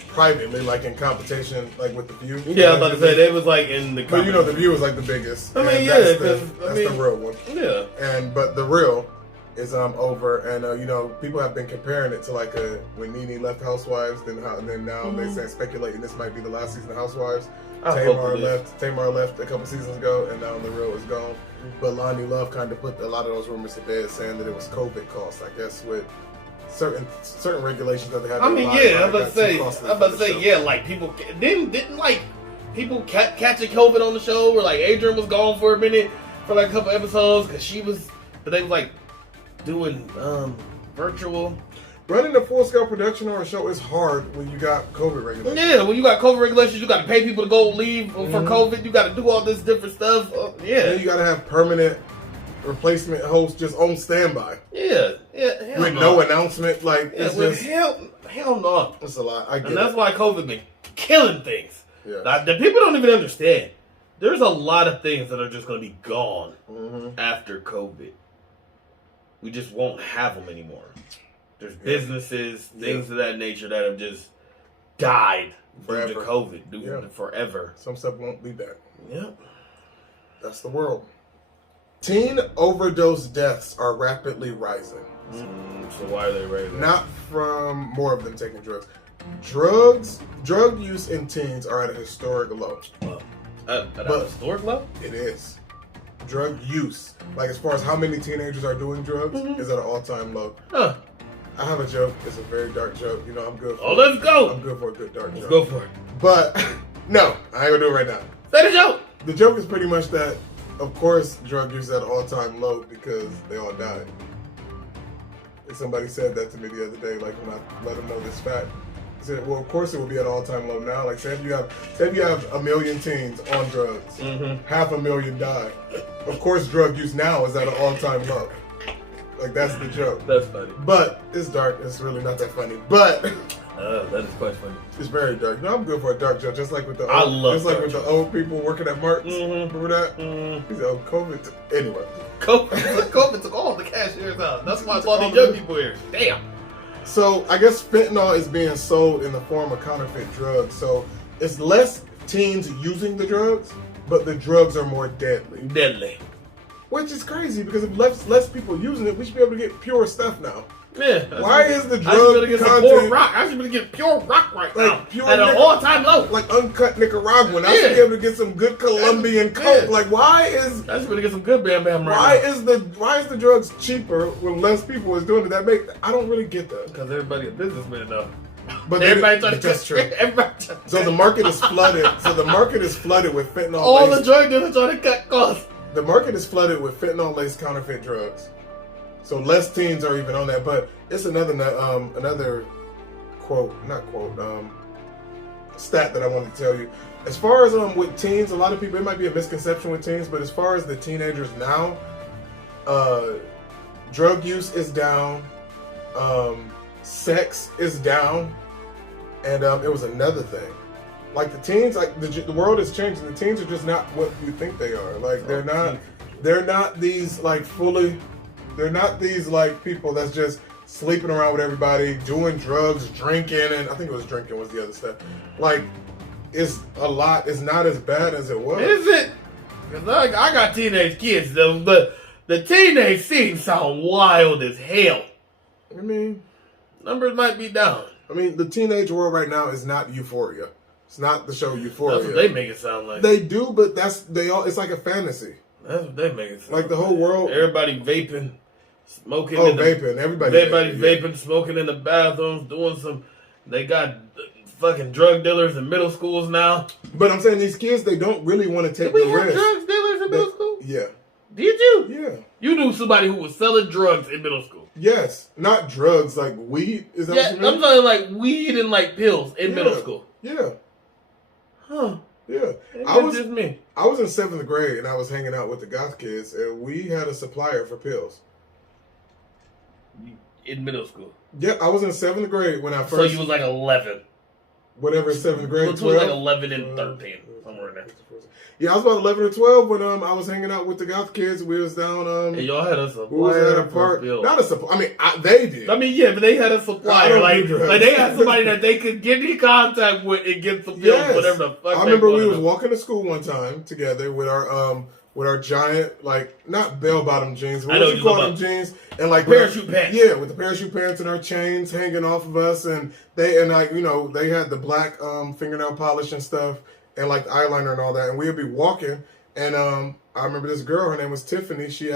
privately like in competition like with the View. Yeah, I was about to say they was like in the. But the View was like the biggest. I mean, that's the real one. Yeah. But The Real is over, and people have been comparing it to like when Nene left Housewives, then now they say speculating this might be the last season of Housewives. Tamar left a couple seasons ago, and now The Real is gone. But Lonnie Love kind of put a lot of those rumors to bed, saying that it was COVID costs, I guess, with certain regulations that they had. I'm about to say, yeah, like people didn't like people catching COVID on the show, where like Adrian was gone for a minute for like a couple episodes because but they was like doing virtual. running a full-scale production on a show is hard when you got COVID regulations. Yeah, when you got COVID regulations, you got to pay people to go leave for COVID. You got to do all this different stuff. Yeah. And you got to have permanent replacement hosts just on standby. Yeah. With no announcement. Like, it's just... Hell no. It's a lot. I get And that's it. why COVID been killing things. Yeah. Now, the people don't even understand. There's a lot of things that are just going to be gone after COVID. We just won't have them anymore. There's businesses, things of that nature that have just died due to COVID, forever. Some stuff won't be back. Yep. That's the world. Teen overdose deaths are rapidly rising. So why are they rising? Not from more of them taking drugs. Drug use in teens are at a historic low. At a historic low? It is. Drug use, like as far as how many teenagers are doing drugs, is at an all-time low. Huh. I have a joke. It's a very dark joke. You know, I'm good for let's go. I'm good for a good dark joke. Let's go for it. But, no, I ain't gonna do it right now. Say the joke. The joke is pretty much that, of course, drug use is at an all-time low because they all died. And somebody said that to me the other day, like when I let them know this fact. He said, well, of course it will be at an all-time low now. Like, say if you have 1 million teens on drugs, 500,000 die. Of course, drug use now is at an all-time low. Like, that's the joke. That's funny. But it's dark. It's really not that funny. But that is quite funny. it's very dark. You know, I'm good for a dark joke. Just like with the the old people working at Marks. Remember that? He said, "Oh, COVID." Anyway, COVID took all the cashiers out. That's why all these young people here. Damn. So I guess fentanyl is being sold in the form of counterfeit drugs. So it's less teens using the drugs, but the drugs are more deadly. Which is crazy because if less people using it, we should be able to get pure stuff now. Yeah. Why is the drug content? I should be able to get pure rock right now. Pure at an all-time low. Like uncut Nicaraguan. I should be able to get some good Colombian coke. Like I should be able to get some good Bam Bam right now. Why is the drugs cheaper when less people is doing it? I don't really get that. Because everybody a businessman though. But that's true. So the market is flooded. With fentanyl. All the drug dealers trying to cut costs. The market is flooded with fentanyl-laced counterfeit drugs. So less teens are even on that. But it's another stat that I wanted to tell you. As far as with teens, a lot of people, it might be a misconception with teens, but as far as the teenagers now, drug use is down, sex is down, and it was another thing. Like the teens, like the world is changing. The teens are just not what you think they are. Like they're not these like they're not these like people that's just sleeping around with everybody, doing drugs, drinking, and I think it was drinking was the other stuff. Like it's not as bad as it was. Is it? Cause I got teenage kids though, but the teenage scene sound wild as hell. I mean, numbers might be down. I mean, the teenage world right now is not Euphoria. It's not the show Euphoria. That's what they make it sound like. They do, but it's like a fantasy. That's what they make it sound like. The whole world. Everybody vaping, smoking. Vaping. Everybody vaping, smoking in the bathrooms, doing some. They got fucking drug dealers in middle schools now. But I'm saying these kids, they don't really want to take the risk. Did we have drug dealers in middle school? Yeah. Did you? Yeah. You knew somebody who was selling drugs in middle school. Yes. Not drugs, like weed. Is that what you mean? I'm talking like weed and like pills in middle school. Yeah. Huh. Yeah. I was in 7th grade and I was hanging out with the goth kids and we had a supplier for pills. In middle school? Yeah, I was in 7th grade when I first... So you was like 11. Whatever, 7th grade, Which was like 11 and 13. Somewhere in there. Yeah, I was about 11 or 12 when I was hanging out with the goth kids. We was down... and y'all had a supplier. We was at a park. Not a supplier. I mean, they did. I mean, yeah, but they had a supplier. Like they had somebody that they could get in contact with and get some pills, whatever the fuck. I remember we was walking to school one time together with our giant, like, not bell-bottom jeans. What would you call them jeans? And like parachute pants. Yeah, with the parachute pants and our chains hanging off of us, and they had the black fingernail polish and stuff, and like the eyeliner and all that. And we would be walking, and I remember this girl, her name was Tiffany. She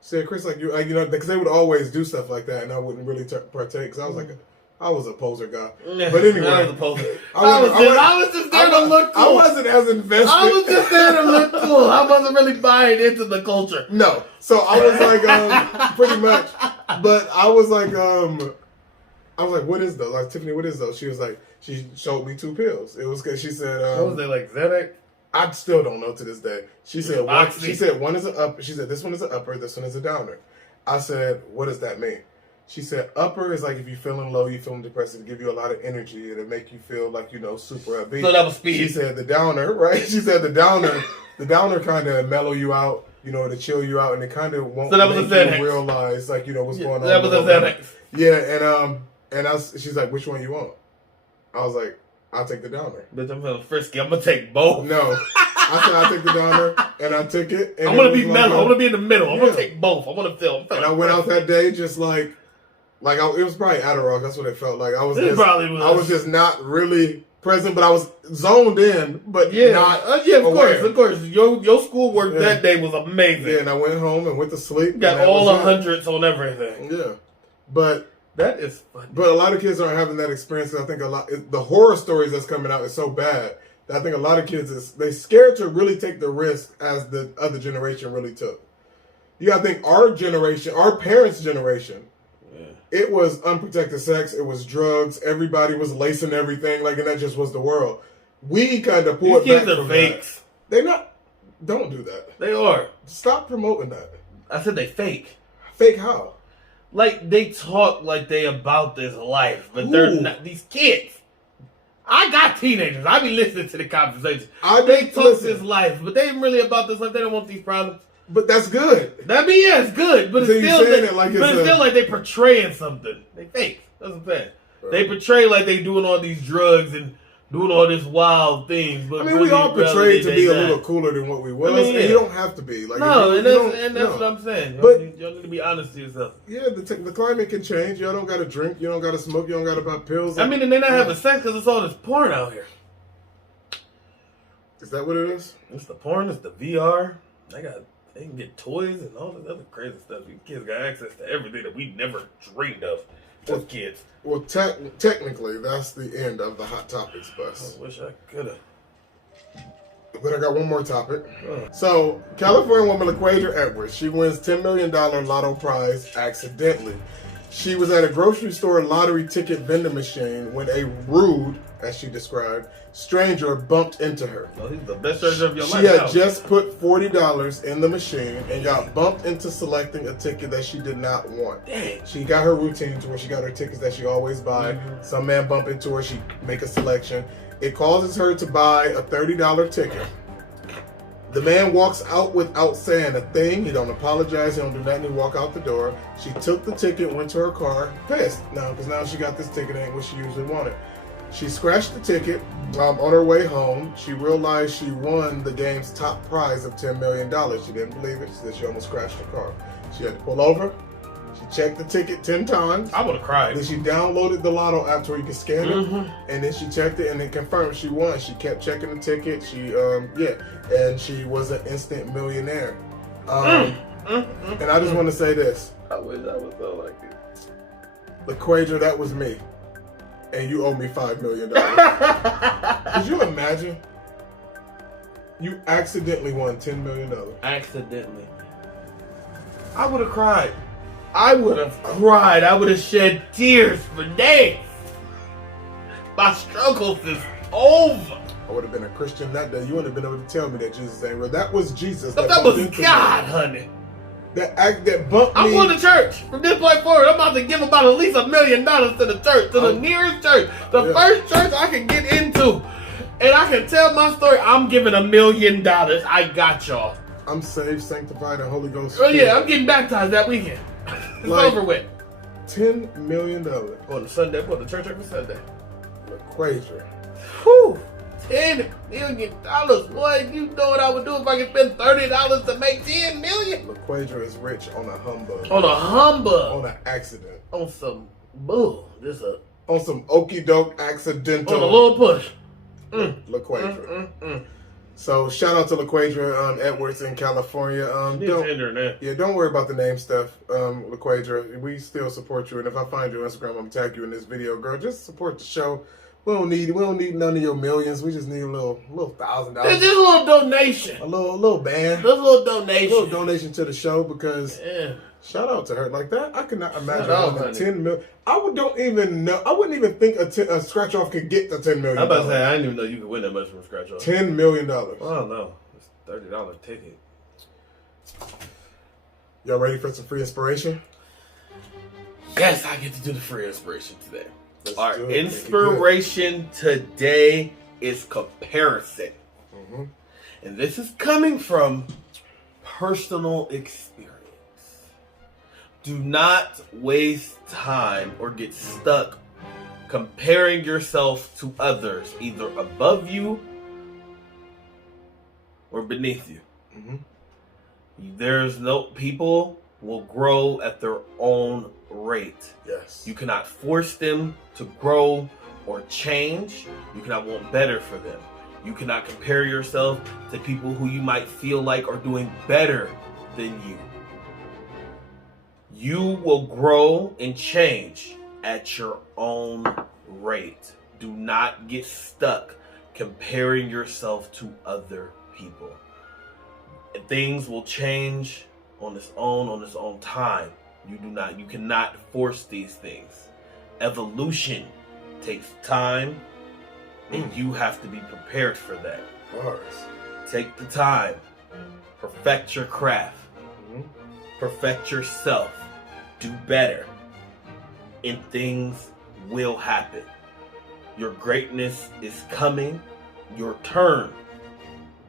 said, Chris, like because they would always do stuff like that, and I wouldn't really partake because I was a poser guy. Yeah, but anyway, I was a poser. I was just there to look cool. I wasn't as invested. I was just there to look cool. I wasn't really buying into the culture. No. So I was like, pretty much. But I was like, I was like, what is those? Like, Tiffany, what is those? She was like, she showed me 2 pills. It was because she said, what was they, like Xanax? I still don't know to this day. She said, Oxy. she said one is an upper. She said, this one is an upper, this one is a downer. I said, what does that mean? She said, upper is like if you're feeling low, you're feeling depressed, it'll give you a lot of energy. It'll make you feel like, super upbeat. So that was speed. She said the downer, right? She said the downer kind of mellow you out, to chill you out, and it kind of won't make you realize, like, what's going on. That was a Xanax. Yeah, and she's like, which one you want? I was like, I'll take the downer. Bitch, I'm feeling frisky. I'm going to take both. No. I said I'll take the downer, and I took it. And I'm going to be mellow. I'm going to be in the middle. I'm going to take both. I want to feel. And I went out that day just like it was probably Adderall. That's what it felt like. I was just not really present, but I was zoned in, but not aware. Of course. Your schoolwork that day was amazing. Yeah, and I went home and went to sleep. Got all the hundreds on everything. Yeah. But that is funny. But a lot of kids aren't having that experience. I think the horror stories that's coming out is so bad that I think a lot of kids they scared to really take the risk as the other generation really took. You gotta think our generation, our parents' generation, it was unprotected sex, it was drugs, everybody was lacing everything, and that just was the world. We kind of pulled back from fakes. That. They not. Don't do that. They are. Stop promoting that. I said they fake. Fake how? Like, they talk like they about this life, but they're not. These kids. I got teenagers. I be listening to the conversation. They talk this life, but they ain't really about this life. They don't want these problems. But that's good. It's good, but it's still like they portraying something. They fake. That's what I'm saying. Right. They portray like they doing all these drugs and doing all this wild things. But we all portrayed to be a little cooler than what we was. And you don't have to be. Like, that's what I'm saying. But y'all need to be honest to yourself. Yeah, the climate can change. Y'all don't got to drink. You don't got to smoke. You don't got to pop pills. And they're not having sex because it's all this porn out here. Is that what it is? It's the porn. It's the VR. They can get toys and all this other crazy stuff. These kids got access to everything that we never dreamed of as kids. Well, technically, that's the end of the Hot Topics bus. I wish I could have. But I got one more topic. So, California woman LaQuadra Edwards, she wins $10 million lotto prize accidentally. She was at a grocery store lottery ticket vending machine when a rude, as she described, stranger bumped into her. Oh, he's the best stranger of your life. She had just put $40 in the machine and got bumped into selecting a ticket that she did not want. Dang. She got her routine to where she got her tickets that she always buy. Mm-hmm. Some man bump into her, she make a selection. It causes her to buy a $30 ticket. The man walks out without saying a thing. He don't apologize. He don't do nothing. He walk out the door. She took the ticket, went to her car, pissed now because now she got this ticket ain't what she usually wanted. She scratched the ticket. On her way home, she realized she won the game's top prize of $10 million. She didn't believe it. She said she almost crashed her car. She had to pull over. She checked the ticket 10 times. I would have cried. Then she downloaded the lotto app to where you can scan it. And then she checked it and it confirmed she won. She kept checking the ticket. And she was an instant millionaire. And I just want to say this. I wish I was so like this. LaQuadra, that was me. And you owe me $5 million. Could you imagine? You accidentally won $10 million. Accidentally. I would have cried. I would have shed tears for days. My struggles is over. I would have been a Christian that day. You wouldn't have been able to tell me that Jesus ain't real. That was Jesus. That was God, honey. That bumped me. I'm going to church. From this point forward, I'm about to give about at least $1 million to the church, to the nearest church. The first church I can get into. And I can tell my story. I'm giving $1 million. I got y'all. I'm saved, sanctified, and Holy Ghost. Oh yeah, I'm getting baptized that weekend. It's over with. $10 million. On the Sunday, the church every Sunday. LaQuadra. Whew. $10 million. Boy, you know what I would do if I could spend $30 to make $10 million? LaQuadra is rich on a humbug. On a humbug. On an accident. On some bull. On some okie doke accidental. On a little push. LaQuadra. So shout out to LaQuadra Edwards in California. Don't worry about the name stuff, LaQuadra. We still support you, and if I find your Instagram, I'm gonna tag you in this video, girl. Just support the show. We don't need none of your millions. We just need a little $1,000. Just a little donation. A little band. Just a little donation. A little donation to the show because Shout out to her. Like that, I could not imagine Shout out, winning honey. 10 million. Don't even know. I wouldn't even think a scratch off could get to $10 million. I'm about to say, I didn't even know you could win that much from scratch off. $10 million. I don't know. It's $30 ticket. Y'all ready for some free inspiration? Yes, I get to do the free inspiration today. Let's Our do it. inspiration today is comparison. Mm-hmm. And this is coming from personal experience. Do not waste time or get stuck comparing yourself to others, either above you or beneath you. Mm-hmm. There's no people will grow at their own rate. Yes. You cannot force them to grow or change. You cannot want better for them. You cannot compare yourself to people who you might feel like are doing better than you. You will grow and change at your own rate. Do not get stuck comparing yourself to other people. Things will change on its own time. You cannot force these things. Evolution takes time, and you have to be prepared for that. Bars. Take the time, perfect your craft, perfect yourself, do better, and things will happen. Your greatness is coming. Your turn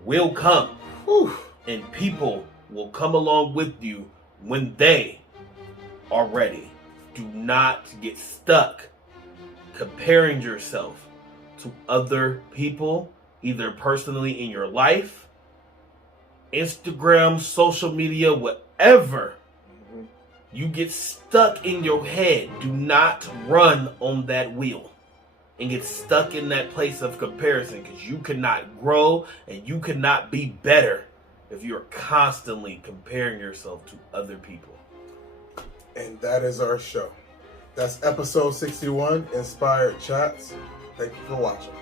will come. Whew. And people will come along with you when they are ready. Do not get stuck comparing yourself to other people, either personally in your life, Instagram, social media, whatever. You get stuck in your head. Do not run on that wheel and get stuck in that place of comparison, because you cannot grow and you cannot be better if you're constantly comparing yourself to other people. And that is our show. That's episode 61, Inspired Chats. Thank you for watching.